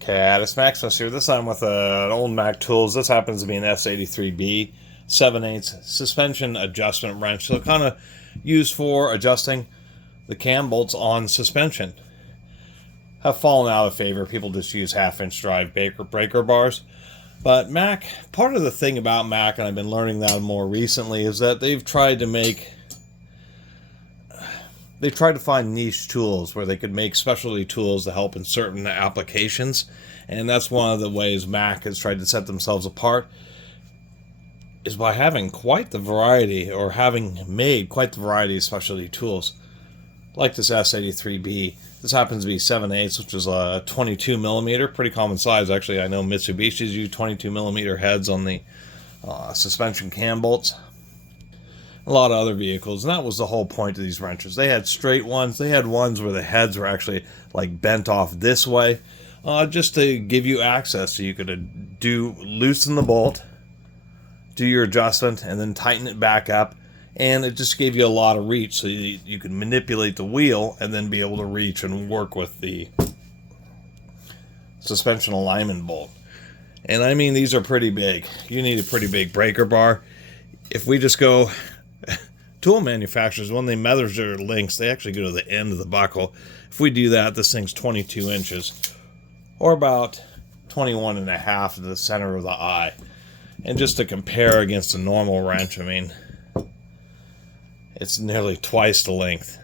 Catus Maximus here. This time with an old Mac Tools. This happens to be an S83B 7/8 suspension adjustment wrench. So kind of used for adjusting the cam bolts on suspension. Have fallen out of favor. People just use half-inch drive breaker bars. But Mac, part of the thing about Mac, and I've been learning that more recently, is that they've tried to find niche tools where they could make specialty tools to help in certain applications. And that's one of the ways Mac has tried to set themselves apart, is by having quite the variety, or having made quite the variety of specialty tools. Like this S83B. This happens to be 7/8, which is a 22 millimeter, pretty common size. Actually, I know Mitsubishi's use 22 millimeter heads on the suspension cam bolts. A lot of other vehicles, and that was the whole point of these wrenches. They had straight ones. They had ones where the heads were actually like bent off this way, just to give you access, so you could loosen the bolt, do your adjustment, and then tighten it back up. And it just gave you a lot of reach, so you could manipulate the wheel and then be able to reach and work with the suspension alignment bolt. And I mean, these are pretty big. You need a pretty big breaker bar. If we just go, tool manufacturers, when they measure lengths, they actually go to the end of the buckle. If we do that, this thing's 22 inches, or about 21 and a half to the center of the eye. And just to compare against a normal wrench, I mean, it's nearly twice the length.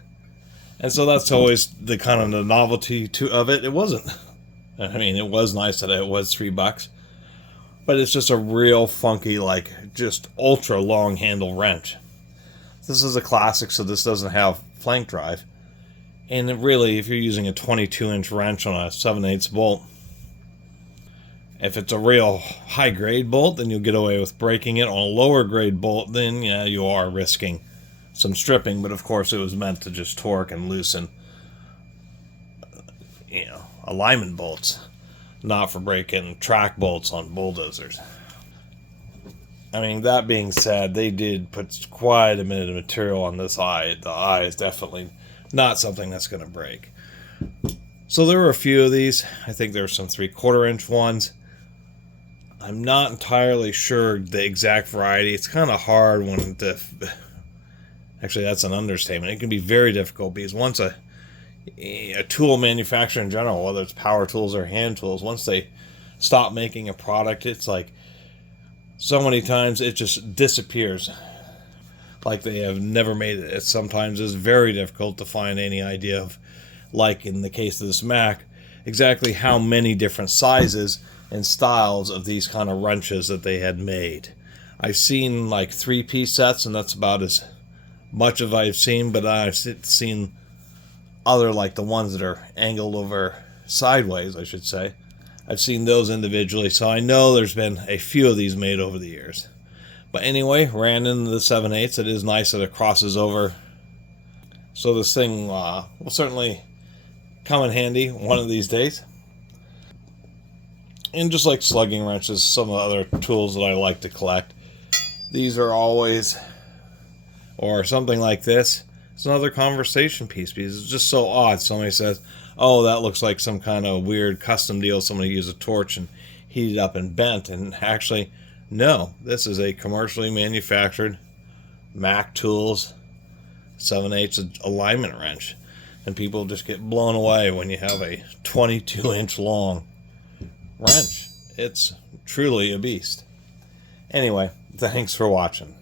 And so that's always the kind of the novelty of it. It wasn't, I mean, it was nice that it was $3, but it's just a real funky, like, just ultra long handle wrench. This is a classic, so this doesn't have flank drive. And it really, if you're using a 22-inch wrench on a 7/8 bolt, if it's a real high-grade bolt, then you'll get away with breaking it. On a lower-grade bolt, then, yeah, you are risking some stripping, but of course it was meant to just torque and loosen, alignment bolts, not for breaking track bolts on bulldozers. I mean, that being said, they did put quite a bit of material on this eye. The eye is definitely not something that's going to break. So there were a few of these. I think there were some 3/4-inch ones. I'm not entirely sure the exact variety. It's kind of hard when actually, that's an understatement. It can be very difficult, because once a tool manufacturer in general, whether it's power tools or hand tools, once they stop making a product, it's like so many times it just disappears. Like they have never made it. Sometimes it's very difficult to find any idea of, like in the case of this Mac, exactly how many different sizes and styles of these kind of wrenches that they had made. I've seen like 3-piece sets, and that's about as much of I've seen, but I've seen other, like the ones that are angled over sideways, I should say. I've seen those individually, so I know there's been a few of these made over the years. But anyway, ran into the 7/8. It is nice that it crosses over. So this thing will certainly come in handy one of these days. And just like slugging wrenches, some of the other tools that I like to collect, these are always, or something like this, it's another conversation piece, because it's just so odd. Somebody says, oh, that looks like some kind of weird custom deal. Somebody used a torch and heated up and bent. And actually, no, this is a commercially manufactured Mac Tools 7/8 alignment wrench. And people just get blown away when you have a 22-inch long wrench. It's truly a beast. Anyway, thanks for watching.